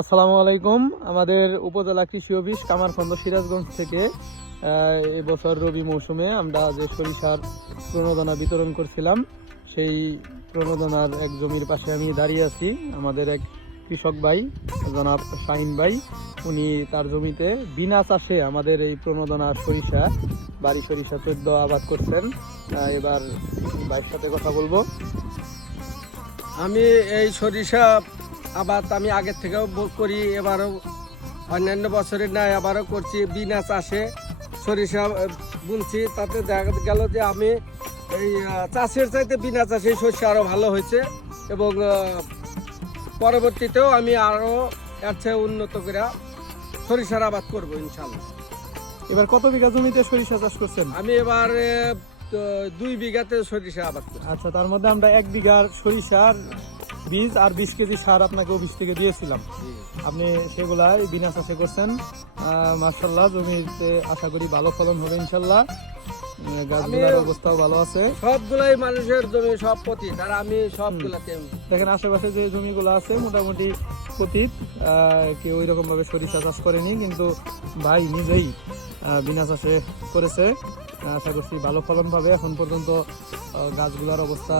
আসসালামু আলাইকুম। আমাদের উপজেলা কৃষি অফিস কামারখন্দ সিরাজগঞ্জ থেকে এবছর রবি মৌসুমে আমরা যে সরিষার প্রণোদনা বিতরণ করছিলাম, সেই প্রণোদনার এক জমির পাশে আমি দাঁড়িয়ে আছি। আমাদের এক কৃষক ভাই জনাব শাহিন ভাই, উনি তার জমিতে বিনা চাষে আমাদের এই প্রণোদনা সরিষা, বাড়ি সরিষা 14 আবাদ করছেন। এবার ভাইয়ের সাথে কথা বলবো। আমি এই সরিষা আবাদ আমি আগের থেকেও করি, এবারও অন্যান্য বছরের নাই আবারও করছি বিনা চাষে সরিষা বুনছি। তাতে দেখা গেল যে আমি এই চাষের চাইতে বিনা চাষে সরিষা আরও ভালো হয়েছে এবং পরবর্তীতেও আমি আরও এর চেয়ে উন্নত করে সরিষার আবাদ করবো ইনশাল্লাহ। এবার কত বিঘা জমিতে সরিষা চাষ করছেন? আমি এবার 2 বিঘাতে সরিষা আবাদ করছি। আচ্ছা, তার মধ্যে আমরা 1 বিঘার সরিষার বীজ আর 20 কেজি সার আপনাকে অফিস থেকে দিয়েছিলাম। আপনি সেগুলাই বিনা চাষে করছেন। মাশাআল্লাহ, জমিতে আশা করি ভালো ফলন হবে ইনশাল্লাহ। গাছগুলোর অবস্থাও ভালো আছে। সবগুলাই মানুষের জমি, সব পতিত, আর আমি সবগুলাতে দেখেন আশেপাশে যে জমিগুলো আছে মোটামুটি পতিত, কেউ ওই রকম ভাবে সরিষা চাষ করেনি, কিন্তু ভাই নিজেই বিনা চাষে করেছে। আশা করছি ভালো ফলন পাবে। এখন পর্যন্ত গাছগুলোর অবস্থা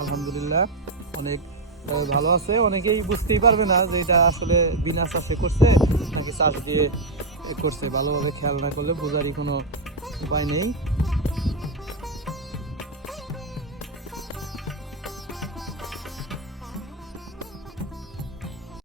আলহামদুলিল্লাহ অনেক ভালো আছে। অনেকেই বুঝতেই পারবে না যে এটা আসলে বিনা চাষে করছে নাকি চাষ দিয়ে করছে। ভালোভাবে খেয়াল না করলে বোঝারই কোনো উপায় নেই।